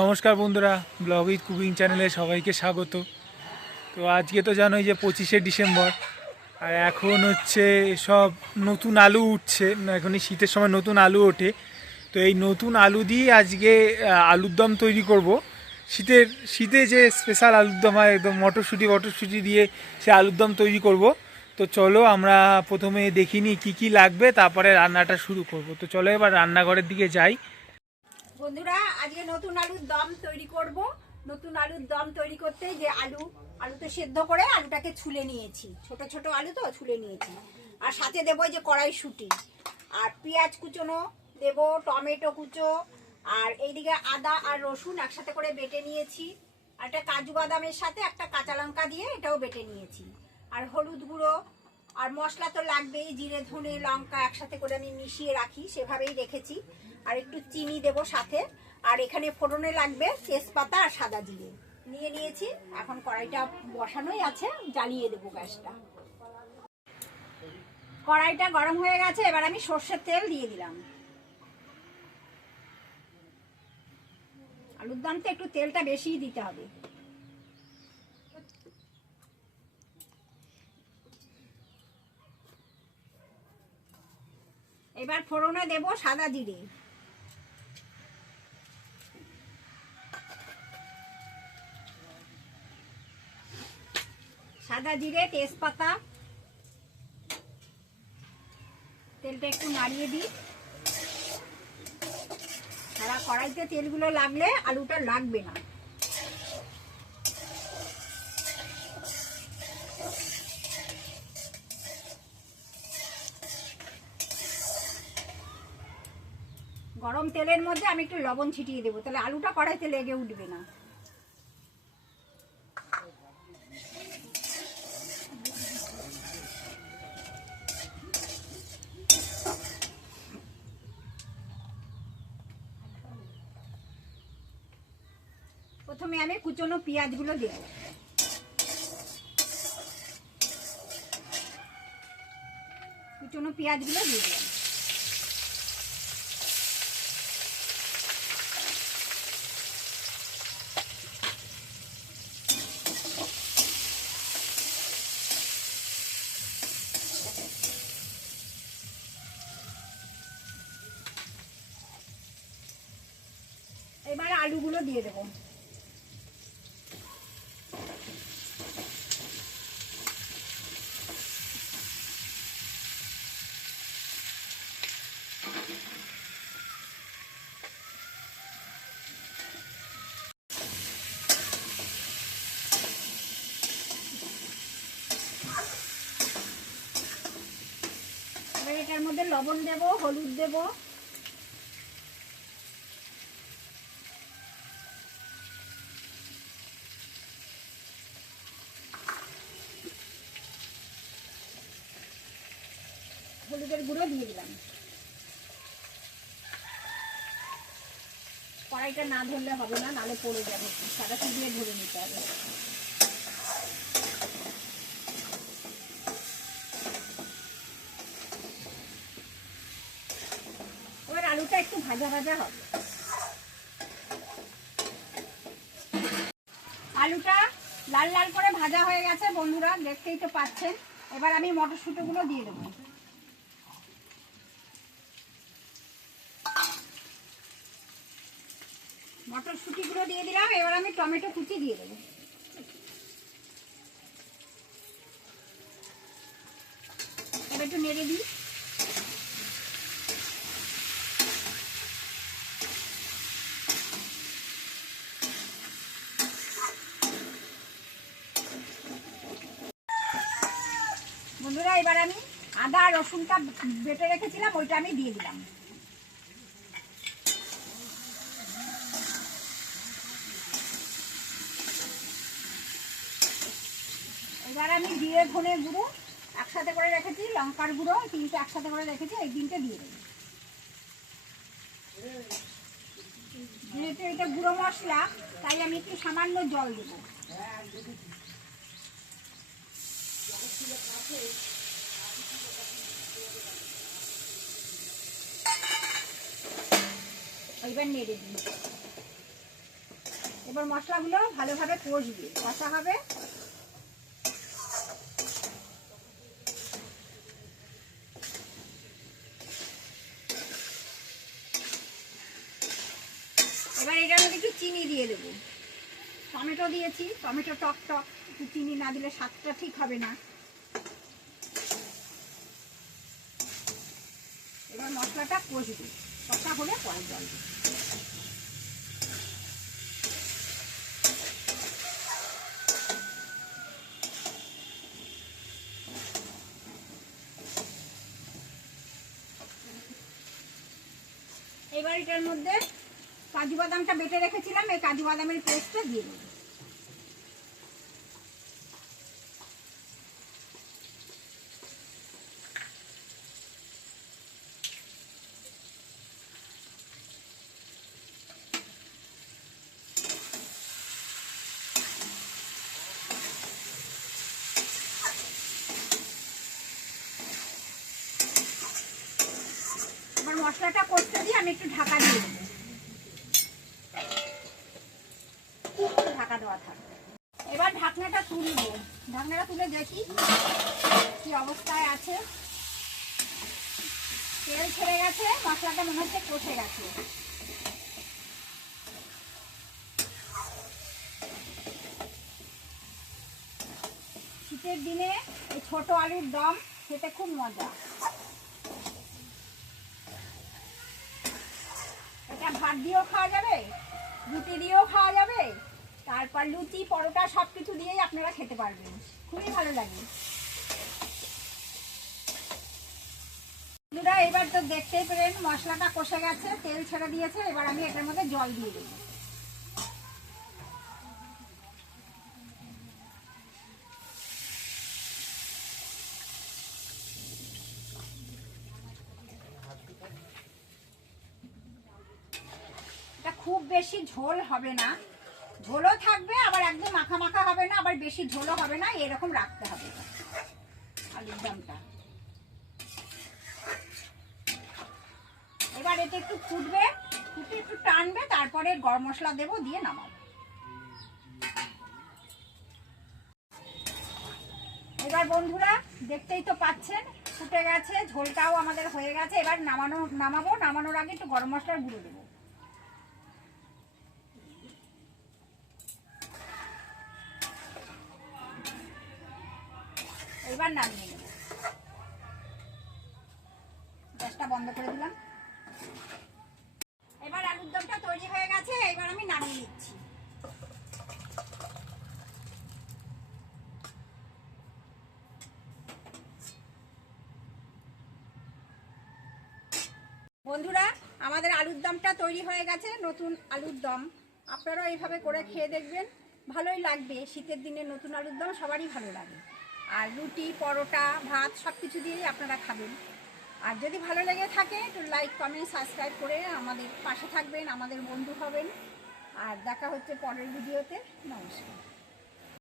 নমস্কার বন্ধুরা, blog with cooking চ্যানেলে সবাইকে স্বাগত। তো আজকে তো জানোই যে 25শে ডিসেম্বর, আর এখন হচ্ছে সব নতুন আলু উঠছে। এখনই শীতের সময় নতুন আলু ওঠে। তো এই নতুন আলু দিয়ে আজকে আলুর দম তৈরি করব। শীতে যে স্পেশাল আলুর দম হয়, একদম মটরশুঁটি দিয়ে সে আলুর দম তৈরি করব। তো চলো আমরা প্রথমে দেখিনি কি কি লাগবে, তারপরে রান্নাটা শুরু করব। তো চলো এবার রান্নাঘরের দিকে যাই। বন্ধুরা, আজকে নতুন আলুর দম তৈরি করব। নতুন আলুর দম তৈরি করতে যে আলুতে সেদ্ধ করে আলুটাকে ছুলে নিয়েছি, ছোট ছোট আলু তো ছুলে নিয়েছি। আর সাথে দেবো যে কড়াইশুঁটি, আর পেঁয়াজ কুচোনো দেবো, টমেটো কুচো, আর এইদিকে আদা আর রসুন একসাথে করে বেটে নিয়েছি। আর একটা কাজু বাদামের সাথে একটা কাঁচা লঙ্কা দিয়ে এটাও বেটে নিয়েছি। আর হলুদ গুঁড়ো আর মশলা তো লাগবেই, জিরে ধনে লঙ্কা একসাথে করে আমি মিশিয়ে রাখি, সেভাবেই রেখেছি। আর একটু চিনি দেবো সাথে। আর এখানে ফোড়নে লাগবে তেজপাতা আর সাদা জিরে নিয়ে নিয়েছি। এখন কড়াইটা বসানোই আছে, জ্বালিয়ে দেবো গ্যাসটা। কড়াইটা গরম হয়ে গেছে, এবার আমি সর্ষের তেল দিয়ে দিলাম। আলুর দমতে একটু তেলটা বেশিই দিতে হবে। এবার ফোড়নে দেব সাদা জিরে, তেজপাতা। তেলটা একটু নাড়িয়ে দিই। সারা কড়াইতে তেলগুলো লাগলে আলুটা লাগবে না। গরম তেলের মধ্যে আমি একটু লবণ ছিটিয়ে দেবো, তাহলে আলুটা কড়াইতে লেগে উঠবে না। প্রথমে আমি কুচনো পেঁয়াজগুলো দেব। কুচনো পেঁয়াজগুলো দিয়ে দিলাম। এবার আলুগুলো দিয়ে দেবো। এবার এটার মধ্যে লবণ দেব, হলুদ দেব, হলুদের গুঁড়ো দিয়ে দিলাম। কড়াইটা না ধরলে হবে না, নালে পড়ে যাবে, সাদা দিয়ে ধরে নিতে হবে। এবার আলুটা একটু ভাজা ভাজা হবে। আলুটা লাল লাল করে ভাজা হয়ে গেছে বন্ধুরা, দেখতেই তো পাচ্ছেন। এবার আমি মটরশুঁটিগুলো দিয়ে দেবো। মটরশুঁটিগুলো দিয়ে দিলাম। এবার আমি টমেটো কুচি দিয়ে দেবো। এবার একটু নেড়ে দিই। বন্ধুরা, এবার আমি আদা রসুনটা বেটে রেখেছিলাম, ওইটা আমি দিয়ে দিলাম। এবার আমি জিরে ধনে গুঁড়ো একসাথে করে রেখেছি, লঙ্কার গুঁড়ো তিনটে একসাথে করে রেখেছি, এই তিনটে দিয়ে দেবো। যেহেতু এটা গুঁড়ো মশলা, তাই আমি একটু সামান্য জল দেবো। এবার নেড়ে দিই। এবার মশলাগুলো ভালোভাবে কষবে, কষা হবে। এবার এটার মধ্যে একটু চিনি দিয়ে দেবো। টমেটো দিয়েছি, টমেটো টক টক, একটু চিনি না দিলে স্বাদটা ঠিক হবে না। এবার মশলাটা কষবে, কষা হলে পরে জল দেবো। এবার এটার মধ্যে কাজু বাদামটা বেটে রেখেছিলাম, এই কাজু বাদামের পেস্টটা দিয়ে দেবো। এবার মশলাটা কষতে দিয়ে আমি একটু ঢাকা দিয়ে দেবো, ঢাকা দেওয়া থাকবে। এবার ঢাকনাটা তুলবো, ঢাকনাটা তুলে দেখি কি অবস্থায় আছে। তেল ছেড়ে গেছে, মশলাটা মনে হচ্ছে কষে গেছে। শীতের দিনে এই ছোট আলুর দম খেতে খুব মজা। এটা ভাত দিয়েও খাওয়া যাবে, রুটি দিয়েও খাওয়া যাবে, তারপর লুচি পরোটা সব কিছু দিয়েই আপনারা খেতে পারবেন, খুবই ভালো লাগে। বন্ধুরা এবার তো দেখতেই পেলেন মশলাটা কষে গেছে, তেল ছেড়ে দিয়েছে। এবার আমি এটার মধ্যে জল দিয়ে দেবো। এটা খুব বেশি ঝোল হবে না, ঝোলও থাকবে আবার একদম মাখা মাখা হবে না, আবার বেশি ঝোলও হবে না, এরকম রাখতে হবে আলুর দমটা। এবার এটা একটু ফুটবে, ফুটে একটু টানবে, তারপরে গরম মশলা দেবো, দিয়ে নামাবো। এবার বন্ধুরা দেখতেই তো পাচ্ছেন ফুটে গেছে, ঝোলটাও আমাদের হয়ে গেছে। এবার নামাবো, নামানোর আগে একটু গরম মশলার গুঁড়ো দেবো। এবার নামিয়ে নেব, গ্যাসটা বন্ধ করে দিলাম। এবার আলুর দমটা তৈরি হয়ে গেছে, এবার আমি নামিয়ে নিচ্ছি। বন্ধুরা আমাদের আলুর দমটা তৈরি হয়ে গেছে, নতুন আলুর দম। আপনারাও এইভাবে করে খেয়ে দেখবেন, ভালোই লাগবে। শীতের দিনে নতুন আলুর দম সবারই ভালো লাগে। আর রুটি পরোটা ভাত সব কিছু দিয়েই আপনারা খাবেন। আর যদি ভালো লেগে থাকে একটু লাইক কমেন্ট সাবস্ক্রাইব করে আমাদের পাশে থাকবেন, আমাদের বন্ধু হবেন। আর দেখা হচ্ছে পরের ভিডিওতে। নমস্কার।